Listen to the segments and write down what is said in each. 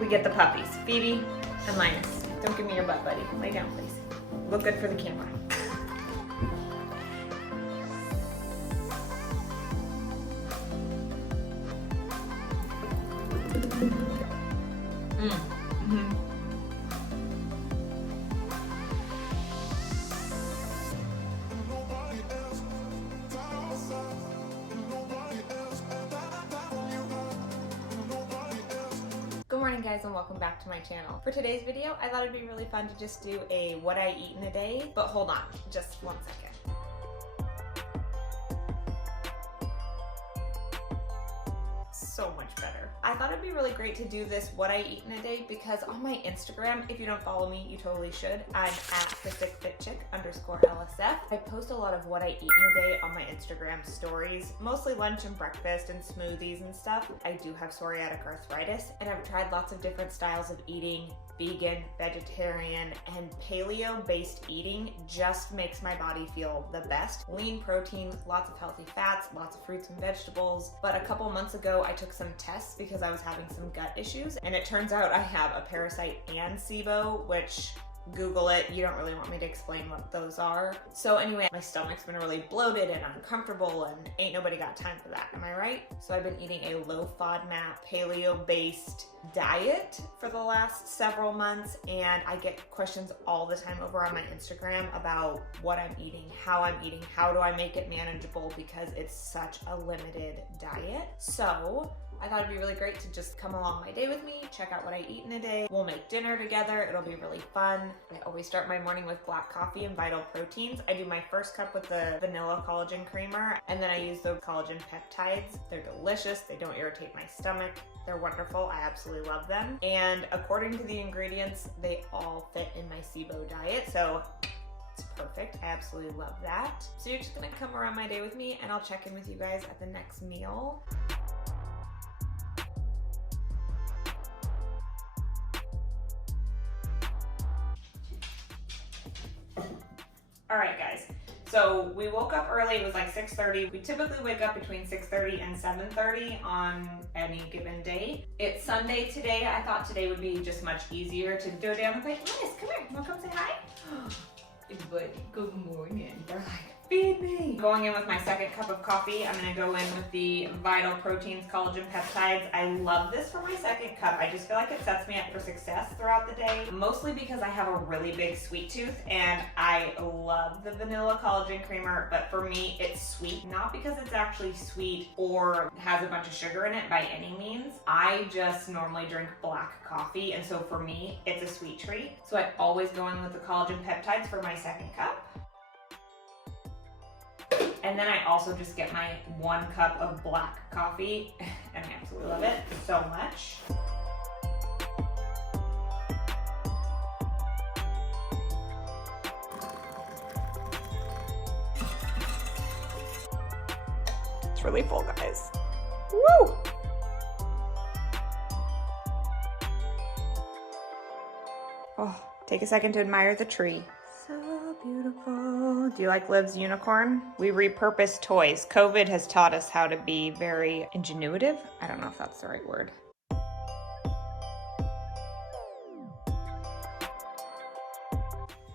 we get the puppies, Phoebe and Linus. Don't give me your butt, buddy. Lay down, please. Look good for the camera. Good morning guys and welcome back to my channel. For today's video, I thought it'd be really fun to just do a what I eat in a day, but hold on, just 1 second. So much better. I thought it'd be really great to do this what I eat in a day because on my Instagram, if you don't follow me, you totally should. I'm at @thesickfitchick_LSF. I post a lot of what I eat in a day on my Instagram stories, mostly lunch and breakfast and smoothies and stuff. I do have psoriatic arthritis and I've tried lots of different styles of eating. Vegan, vegetarian, and paleo based eating just makes my body feel the best. Lean protein, lots of healthy fats, lots of fruits and vegetables. But a couple months ago, I took some tests because I was having some gut issues, and it turns out I have a parasite and SIBO, which Google it. You don't really want me to explain what those are. So anyway, my stomach's been really bloated and uncomfortable and ain't nobody got time for that, am I right? So I've been eating a low FODMAP, paleo-based diet for the last several months, and I get questions all the time over on my Instagram about what I'm eating, how do I make it manageable because it's such a limited diet. So I thought it'd be really great to just come along my day with me, check out what I eat in a day. We'll make dinner together. It'll be really fun. I always start my morning with black coffee and Vital Proteins. I do my first cup with the vanilla collagen creamer, and then I use the collagen peptides. They're delicious. They don't irritate my stomach. They're wonderful. I absolutely love them. And according to the ingredients, they all fit in my SIBO diet. So it's perfect. I absolutely love that. So you're just gonna come around my day with me and I'll check in with you guys at the next meal. All right, guys. So we woke up early. It was like 6:30. We typically wake up between 6:30 and 7:30 on any given day. It's Sunday today. I thought today would be just much easier to do a day on the plate. Linus, come here. You wanna come say hi? Good morning. They're like, feed me. Going in with my second cup of coffee, I'm gonna go in with the Vital Proteins Collagen Peptides. I love this for my second cup. I just feel like it sets me up for success throughout the day, mostly because I have a really big sweet tooth and I love the vanilla collagen creamer, but for me, it's sweet, not because it's actually sweet or has a bunch of sugar in it by any means. I just normally drink black coffee, and so for me, it's a sweet treat. So I always go in with the collagen peptides for my second cup. And then I also just get my 1 cup of black coffee, and I absolutely love it so much. It's really full, guys. Woo! Oh, take a second to admire the tree. So beautiful. Do you like Liv's unicorn? We repurpose toys. COVID has taught us how to be very ingenuitive. I don't know if that's the right word.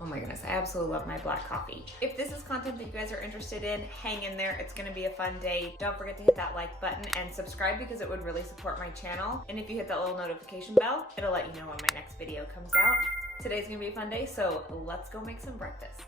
Oh my goodness, I absolutely love my black coffee. If this is content that you guys are interested in, hang in there. It's gonna be a fun day. Don't forget to hit that like button and subscribe because it would really support my channel. And if you hit that little notification bell, it'll let you know when my next video comes out. Today's gonna be a fun day, so let's go make some breakfast.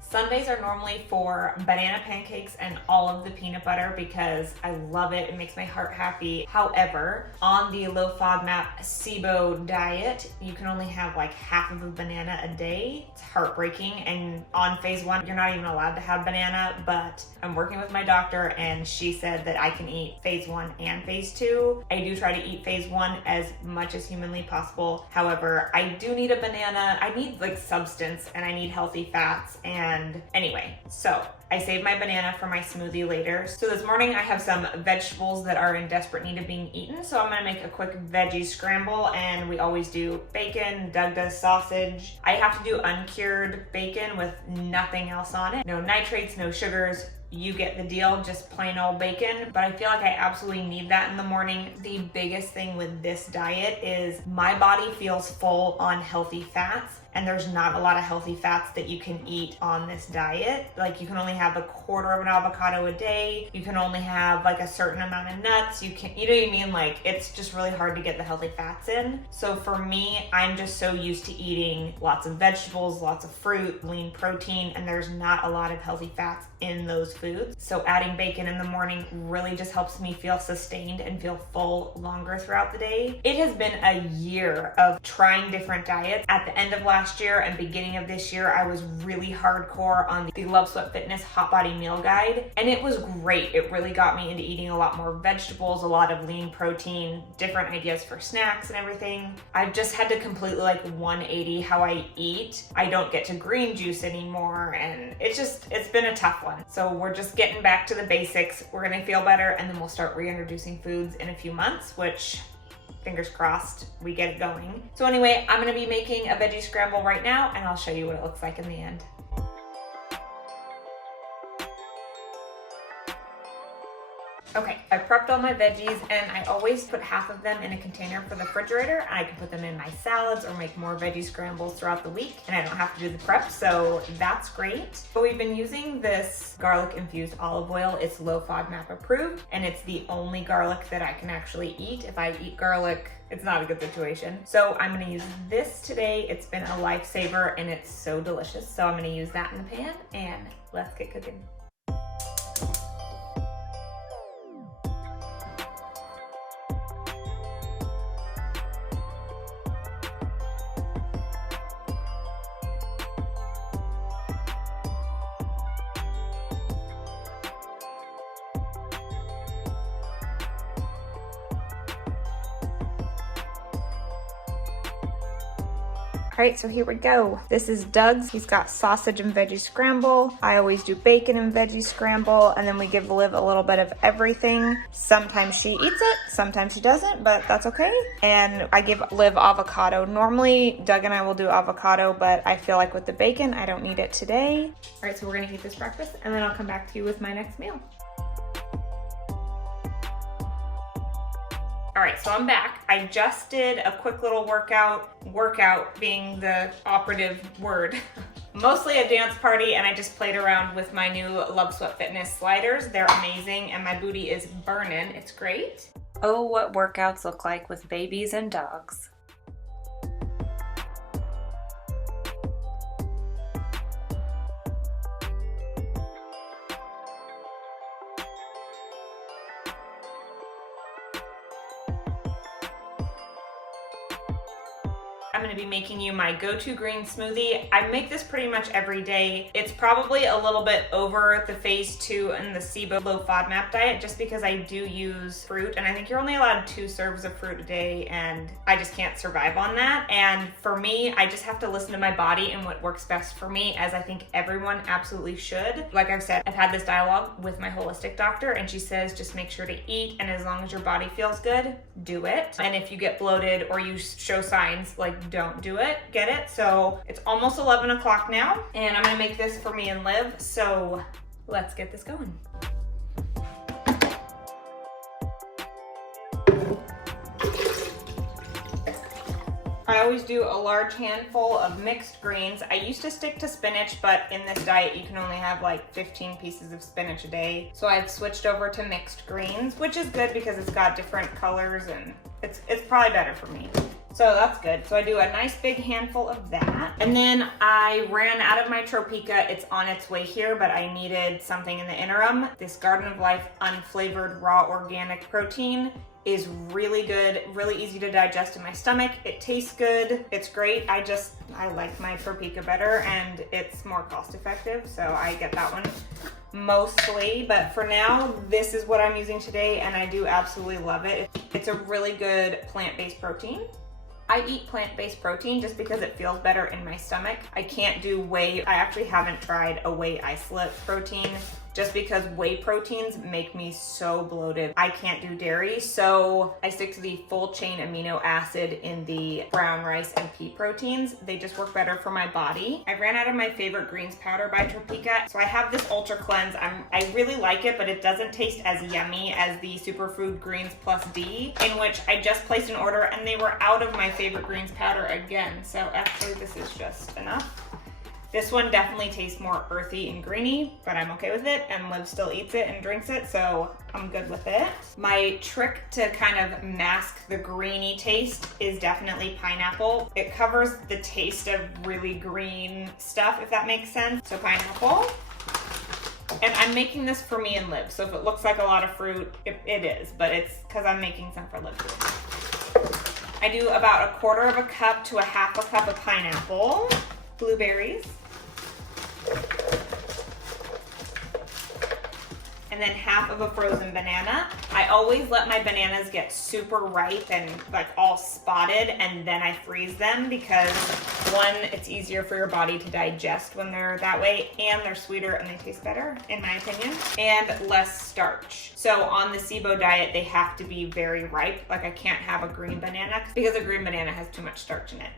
Sundays are normally for banana pancakes and all of the peanut butter because I love it. It makes my heart happy. However, on the low FODMAP SIBO diet, you can only have like half of a banana a day. It's heartbreaking. And on phase 1, you're not even allowed to have banana, but I'm working with my doctor and she said that I can eat phase 1 and phase 2. I do try to eat phase 1 as much as humanly possible. However, I do need a banana. I need like substance and I need healthy fats. And anyway, so I saved my banana for my smoothie later. So this morning I have some vegetables that are in desperate need of being eaten. So I'm gonna make a quick veggie scramble, and we always do bacon. Doug does sausage. I have to do uncured bacon with nothing else on it. No nitrates, no sugars. You get the deal, just plain old bacon. But I feel like I absolutely need that in the morning. The biggest thing with this diet is my body feels full on healthy fats, and there's not a lot of healthy fats that you can eat on this diet. Like, you can only have a quarter of an avocado a day. You can only have like a certain amount of nuts. You know what I mean? Like, it's just really hard to get the healthy fats in. So for me, I'm just so used to eating lots of vegetables, lots of fruit, lean protein, and there's not a lot of healthy fats in those foods. So adding bacon in the morning really just helps me feel sustained and feel full longer throughout the day. It has been a year of trying different diets. At the end of last year and beginning of this year, I was really hardcore on the Love Sweat Fitness Hot Body Meal Guide, and it was great. It really got me into eating a lot more vegetables, a lot of lean protein, different ideas for snacks and everything. I've just had to completely like 180 how I eat. I don't get to green juice anymore, and it's been a tough one. So we're just getting back to the basics. We're gonna feel better, and then we'll start reintroducing foods in a few months, which fingers crossed we get it going. So anyway, I'm gonna be making a veggie scramble right now, and I'll show you what it looks like in the end. Okay, I prepped all my veggies, and I always put half of them in a container for the refrigerator. I can put them in my salads or make more veggie scrambles throughout the week, and I don't have to do the prep, so that's great. But we've been using this garlic infused olive oil. It's low FODMAP approved, and it's the only garlic that I can actually eat. If I eat garlic, it's not a good situation. So I'm gonna use this today. It's been a lifesaver, and it's so delicious. So I'm gonna use that in the pan, and let's get cooking. All right, so here we go. This is Doug's. He's got sausage and veggie scramble. I always do bacon and veggie scramble, and then we give Liv a little bit of everything. Sometimes she eats it, sometimes she doesn't, but that's okay. And I give Liv avocado. Normally, Doug and I will do avocado, but I feel like with the bacon, I don't need it today. All right, so we're gonna eat this breakfast, and then I'll come back to you with my next meal. All right, so I'm back. I just did a quick little workout being the operative word. Mostly a dance party, and I just played around with my new Love Sweat Fitness sliders. They're amazing, and my booty is burning. It's great. Oh, what workouts look like with babies and dogs. I'm gonna be making you my go-to green smoothie. I make this pretty much every day. It's probably a little bit over the phase 2 and the SIBO low FODMAP diet, just because I do use fruit, and I think you're only allowed 2 serves of fruit a day, and I just can't survive on that. And for me, I just have to listen to my body and what works best for me, as I think everyone absolutely should. Like I've said, I've had this dialogue with my holistic doctor, and she says just make sure to eat, and as long as your body feels good, do it. And if you get bloated or you show signs, like, don't do it, get it? So it's almost 11 o'clock now, and I'm gonna make this for me and Liv, so let's get this going. I always do a large handful of mixed greens. I used to stick to spinach, but in this diet you can only have like 15 pieces of spinach a day. So I've switched over to mixed greens, which is good because it's got different colors, and it's probably better for me. So that's good. So I do a nice big handful of that. And then I ran out of my Tropeaka. It's on its way here, but I needed something in the interim. This Garden of Life unflavored raw organic protein is really good, really easy to digest in my stomach. It tastes good. It's great. I like my Tropeaka better, and it's more cost effective, so I get that one mostly. But for now, this is what I'm using today, and I do absolutely love it. It's a really good plant-based protein. I eat plant-based protein just because it feels better in my stomach. I can't do whey. I actually haven't tried a whey isolate protein just because whey proteins make me so bloated. I can't do dairy, so I stick to the full chain amino acid in the brown rice and pea proteins. They just work better for my body. I ran out of my favorite greens powder by Tropeaka, so I have this Ultra Cleanse. I really like it, but it doesn't taste as yummy as the Superfood Greens Plus D, in which I just placed an order and they were out of my favorite greens powder again. So actually this is just enough. This one definitely tastes more earthy and greeny, but I'm okay with it, and Liv still eats it and drinks it, so I'm good with it. My trick to kind of mask the greeny taste is definitely pineapple. It covers the taste of really green stuff, if that makes sense. So pineapple. And I'm making this for me and Liv, so if it looks like a lot of fruit, it is, but it's because I'm making some for Liv too. I do about 1/4 cup to 1/2 cup of pineapple, blueberries, and then 1/2 a frozen banana. I always let my bananas get super ripe and like all spotted, and then I freeze them because one, it's easier for your body to digest when they're that way, and they're sweeter and they taste better, in my opinion, and less starch. So on the SIBO diet, they have to be very ripe. Like I can't have a green banana because a green banana has too much starch in it.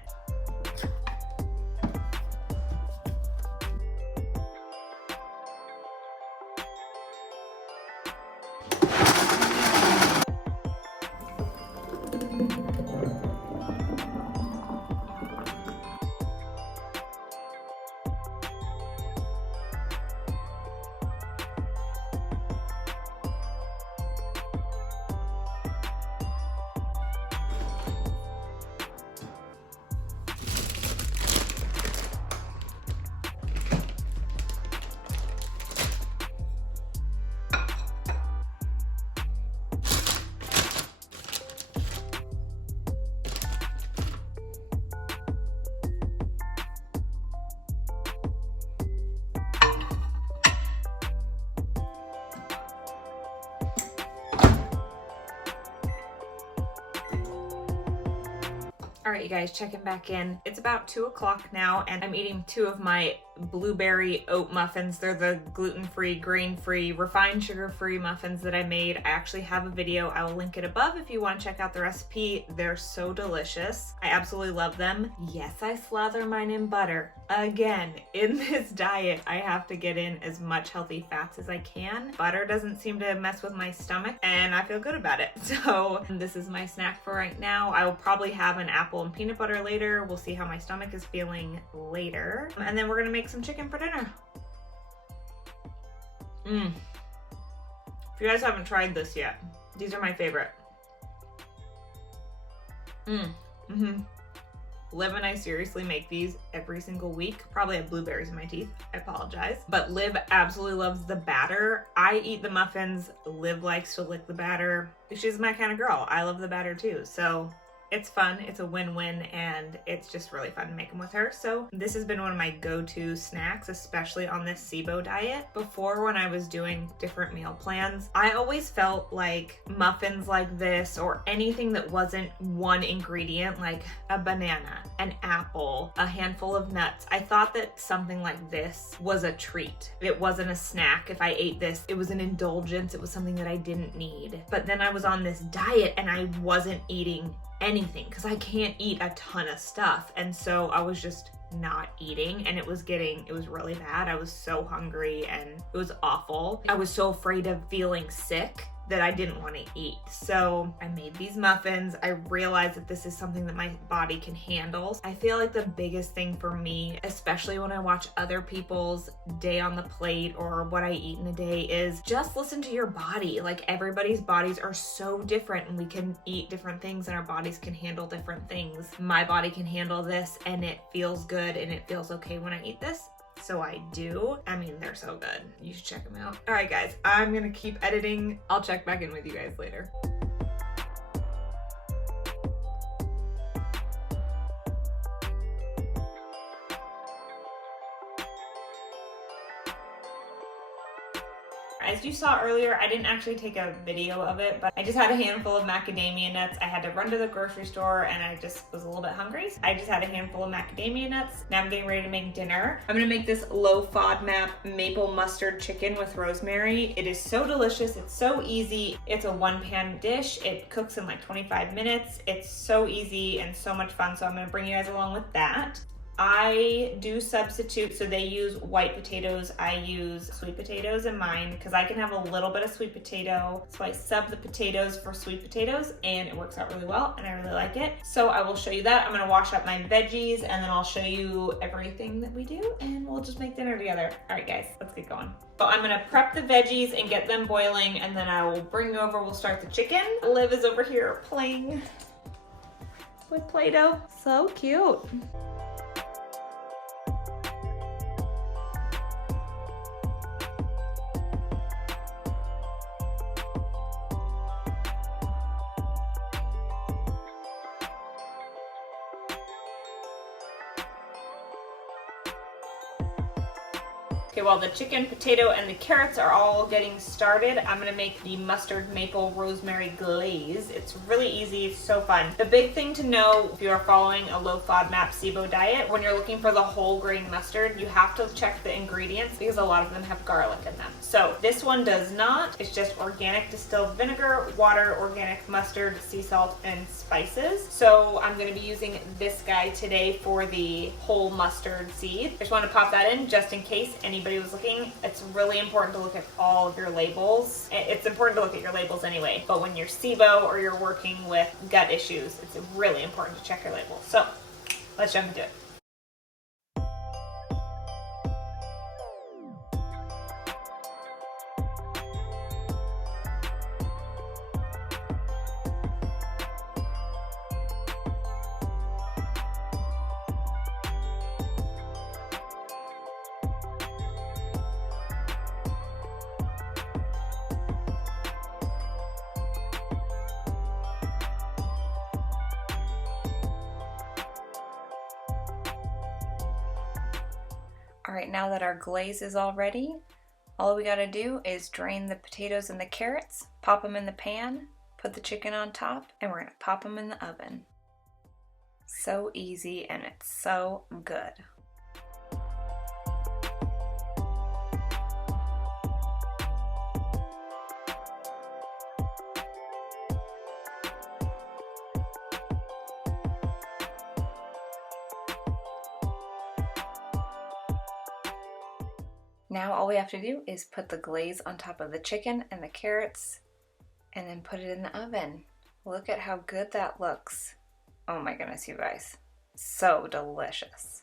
All right, you guys, checking back in. It's about 2 o'clock now, and I'm eating 2 of my blueberry oat muffins. They're the gluten-free, grain-free, refined sugar-free muffins that I made. I actually have a video. I will link it above if you want to check out the recipe. They're so delicious. I absolutely love them. Yes, I slather mine in butter. Again, in this diet, I have to get in as much healthy fats as I can. Butter doesn't seem to mess with my stomach, and I feel good about it. So this is my snack for right now. I will probably have an apple and peanut butter later. We'll see how my stomach is feeling later. And then we're gonna make some chicken for dinner. If you guys haven't tried this yet, these are my favorite. Liv and I seriously make these every single week. Probably have blueberries in my teeth. I apologize. But Liv absolutely loves the batter. I eat the muffins. Liv likes to lick the batter. She's my kind of girl. I love the batter too. So it's fun, it's a win-win, and it's just really fun to make them with her. So this has been one of my go-to snacks, especially on this SIBO diet. Before, when I was doing different meal plans, I always felt like muffins like this, or anything that wasn't one ingredient, like a banana, an apple, a handful of nuts, I thought that something like this was a treat. It wasn't a snack. If I ate this, it was an indulgence. It was something that I didn't need. But then I was on this diet and I wasn't eating anything because I can't eat a ton of stuff, and so I was just not eating, and it was really bad. I was so hungry and it was awful. I was so afraid of feeling sick that I didn't want to eat. So I made these muffins. I realized that this is something that my body can handle. I feel like the biggest thing for me, especially when I watch other people's day on the plate or what I eat in a day, is just listen to your body. Like, everybody's bodies are so different, and we can eat different things and our bodies can handle different things. My body can handle this and it feels good and it feels okay when I eat this. So I do. I mean, they're so good. You should check them out. All right, guys, I'm gonna keep editing. I'll check back in with you guys later. As you saw earlier, I didn't actually take a video of it, but I just had a handful of macadamia nuts. I had to run to the grocery store and I just was a little bit hungry. So I just had a handful of macadamia nuts. Now I'm getting ready to make dinner. I'm gonna make this low FODMAP maple mustard chicken with rosemary. It is so delicious, it's so easy. It's a one pan dish. It cooks in like 25 minutes. It's so easy and so much fun. So I'm gonna bring you guys along with that. I do substitute, so they use white potatoes. I use sweet potatoes in mine because I can have a little bit of sweet potato. So I sub the potatoes for sweet potatoes and it works out really well and I really like it. So I will show you that. I'm gonna wash up my veggies and then I'll show you everything that we do and we'll just make dinner together. All right guys, let's get going. So I'm gonna prep the veggies and get them boiling and then I will bring you over, we'll start the chicken. Liv is over here playing with Play-Doh. So cute. Okay, while the chicken, potato, and the carrots are all getting started, I'm gonna make the mustard maple rosemary glaze. It's really easy, it's so fun. The big thing to know if you are following a low FODMAP SIBO diet, when you're looking for the whole grain mustard, you have to check the ingredients because a lot of them have garlic in them. So this one does not. It's just organic distilled vinegar, water, organic mustard, sea salt, and spices. So I'm gonna be using this guy today for the whole mustard seed. I just wanna pop that in just in case anybody was looking. It's really important to look at all of your labels. It's important to look at your labels anyway, but when you're SIBO or you're working with gut issues, it's really important to check your labels. So let's jump into it. All right, now that our glaze is all ready, all we gotta do is drain the potatoes and the carrots, pop them in the pan, put the chicken on top, and we're gonna pop them in the oven. So easy and it's so good. Now all we have to do is put the glaze on top of the chicken and the carrots and then put it in the oven. Look at how good that looks. Oh my goodness, you guys. So delicious.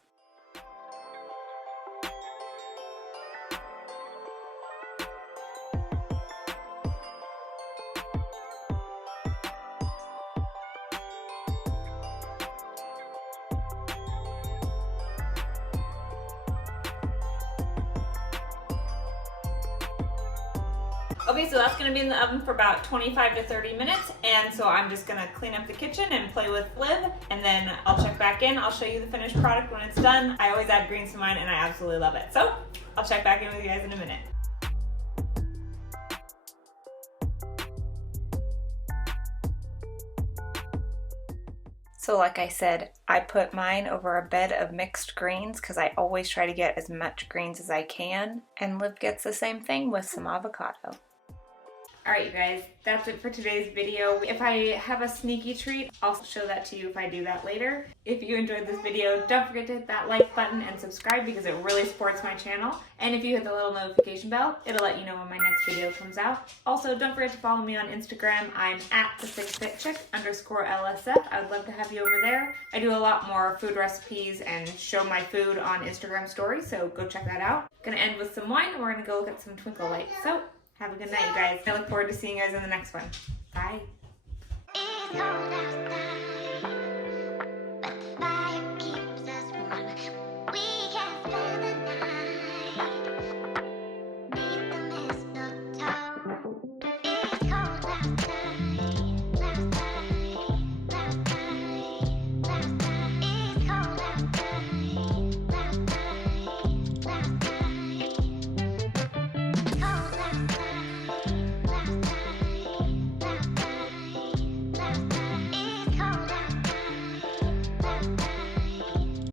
Okay, so that's gonna be in the oven for about 25 to 30 minutes. And so I'm just gonna clean up the kitchen and play with Liv. And then I'll check back in. I'll show you the finished product when it's done. I always add greens to mine and I absolutely love it. So I'll check back in with you guys in a minute. So like I said, I put mine over a bed of mixed greens because I always try to get as much greens as I can. And Liv gets the same thing with some avocado. Alright you guys, that's it for today's video. If I have a sneaky treat, I'll show that to you if I do that later. If you enjoyed this video, don't forget to hit that like button and subscribe because it really supports my channel. And if you hit the little notification bell, it'll let you know when my next video comes out. Also, don't forget to follow me on Instagram. I'm at @thesixfitchick_LSF. I would love to have you over there. I do a lot more food recipes and show my food on Instagram stories, so go check that out. Gonna end with some wine and we're gonna go look at some twinkle lights. So have a good night, you guys. I look forward to seeing you guys in the next one. Bye.